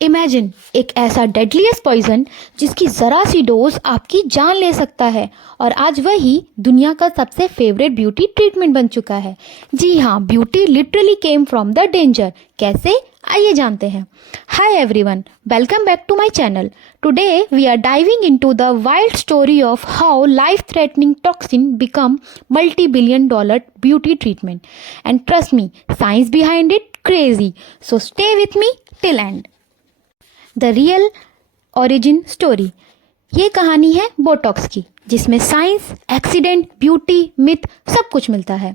Imagine एक ऐसा deadliest poison जिसकी ज़रा सी डोज आपकी जान ले सकता है और आज वही दुनिया का सबसे फेवरेट ब्यूटी ट्रीटमेंट बन चुका है। जी हाँ, beauty literally came from the danger. कैसे, आइए जानते हैं। Hi everyone, welcome back to my channel. Today we are diving into the wild story of how life threatening toxin become multi-billion-dollar beauty treatment, and trust me, science behind it crazy. So stay with me till end. The real origin story. ये कहानी है Botox की, जिसमें science, accident, beauty, myth सब कुछ मिलता है।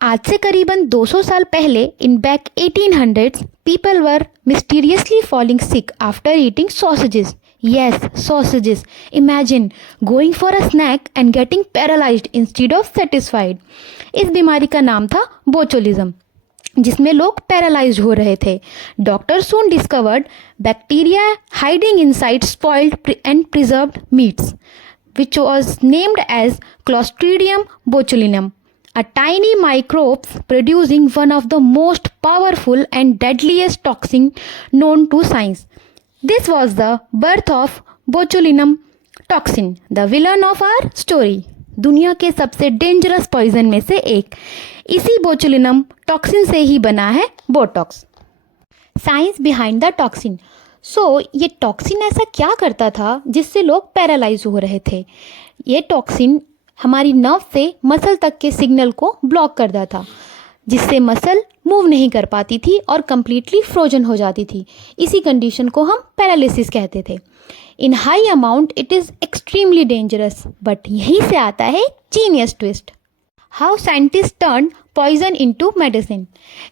आज से करीबन 200 साल पहले in back 1800s people were mysteriously falling sick after eating sausages. Yes, sausages. Imagine going for a snack and getting paralyzed instead of satisfied. इस बीमारी का नाम था बोचोलिज्म, जिसमें लोग पैरालाइज्ड हो रहे थे। Doctor soon discovered bacteria hiding inside spoiled and preserved meets, which was named as Clostridium botulinum, a tiny microbes producing one of the most powerful and deadliest toxin known to science. This was the birth of botulinum toxin, the villain of our story. दुनिया के सबसे dangerous poison में से एक। इसी बोचुलिनम toxin से ही बना है Botox. Science behind the toxin. So ये टॉक्सिन ऐसा क्या करता था जिससे लोग पैरालाइज हो रहे थे? ये टॉक्सिन हमारी नर्व से मसल तक के सिग्नल को ब्लॉक करता था, जिससे मसल मूव नहीं कर पाती थी और कम्प्लीटली फ्रोजन हो जाती थी। इसी कंडीशन को हम पैरालिसिस कहते थे। In high amount it is extremely dangerous. But यहीं से आता है genius twist. How scientist turn poison into medicine.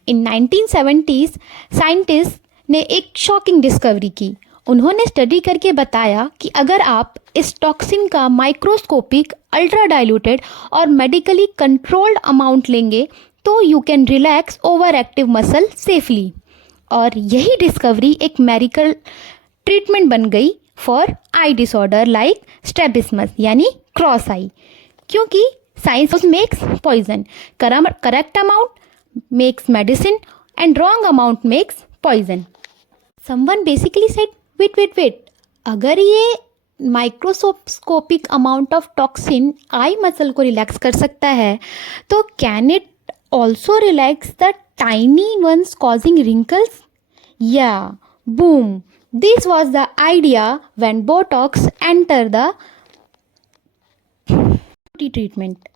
In 1970s scientist ने एक शॉकिंग डिस्कवरी की। उन्होंने स्टडी करके बताया कि अगर आप इस टॉक्सिन का माइक्रोस्कोपिक, अल्ट्रा डाइल्यूटेड और मेडिकली कंट्रोल्ड अमाउंट लेंगे तो you can relax over active muscle safely. और यही डिस्कवरी एक मेडिकल ट्रीटमेंट बन गई for eye disorder like strabismus यानी क्रॉस आई, क्योंकि science makes poison, correct amount makes medicine and wrong amount makes poison. Someone basically said wait, अगर ये microscopic amount of toxin eye muscle को रिलैक्स कर सकता है तो can it also relax the tiny ones causing wrinkles? Yeah, boom. This was the idea when Botox entered the beauty treatment.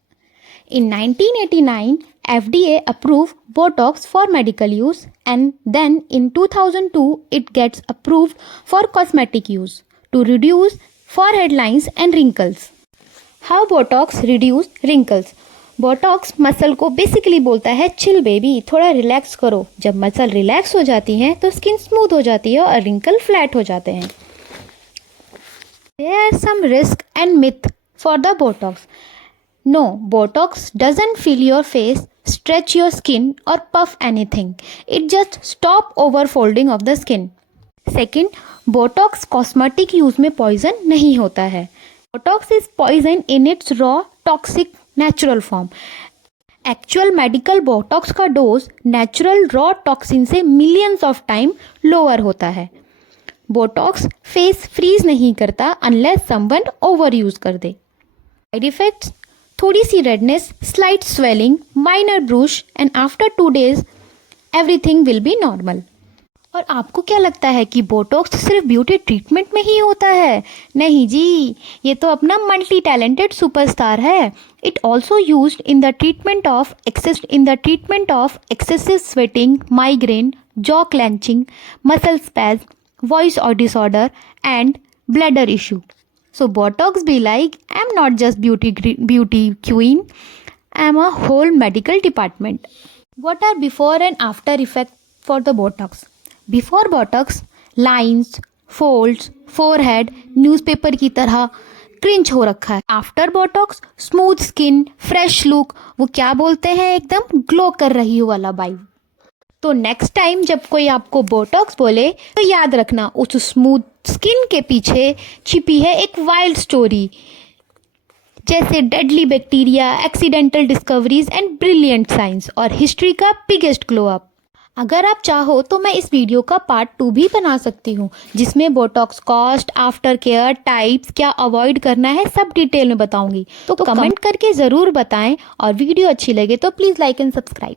In 1989, FDA approved Botox for medical use, and then in 2002 it gets approved for cosmetic use to reduce forehead lines and wrinkles. How Botox reduce wrinkles? Botox muscle को basically बोलता है chill baby, थोड़ा relax करो। जब muscle relax हो जाती हैं तो स्किन स्मूथ हो जाती है और रिंकल फ्लैट हो जाते हैं। There are some risk and myth for the Botox. No, Botox doesn't fill your face, stretch your skin और puff anything. It just stop over folding of the skin. Second, Botox cosmetic use में poison नहीं होता है। Botox is poison in its raw toxic natural form. Actual medical Botox का dose natural raw toxin से millions of time lower होता है। Botox face freeze नहीं करता अनलेस समवन ओवर यूज कर दे। साइड इफेक्ट्स, थोड़ी सी redness, slight swelling, minor bruise and after 2 days everything will be normal. और आपको क्या लगता है कि बोटॉक्स सिर्फ ब्यूटी ट्रीटमेंट में ही होता है? नहीं जी, ये तो अपना मल्टी टैलेंटेड सुपरस्टार है। It also used in the treatment of excessive sweating, migraine, jaw clenching, muscle spasm, voice और disorder and bladder issue. So Botox be like, I am not just beauty queen, I am a whole medical department. What are before and after effect for the Botox? Before Botox, lines, folds, forehead, newspaper की तरह cringe हो रखा है। After Botox, smooth skin, fresh look, वो क्या बोलते हैं, एकदम ग्लो कर रही हो वाला वाइब। तो नेक्स्ट टाइम जब कोई आपको बोटॉक्स बोले तो याद रखना, उस स्मूथ स्किन के पीछे छिपी है एक वाइल्ड स्टोरी, जैसे deadly bacteria, accidental discoveries and brilliant science और हिस्ट्री का बिगेस्ट ग्लो अप। अगर आप चाहो तो मैं इस वीडियो का पार्ट 2 भी बना सकती हूँ, जिसमें Botox cost, after care, types, क्या अवॉइड करना है, सब डिटेल में बताऊंगी। तो कमेंट करके ज़रूर बताएं और वीडियो अच्छी लगे तो प्लीज़ लाइक एंड सब्सक्राइब।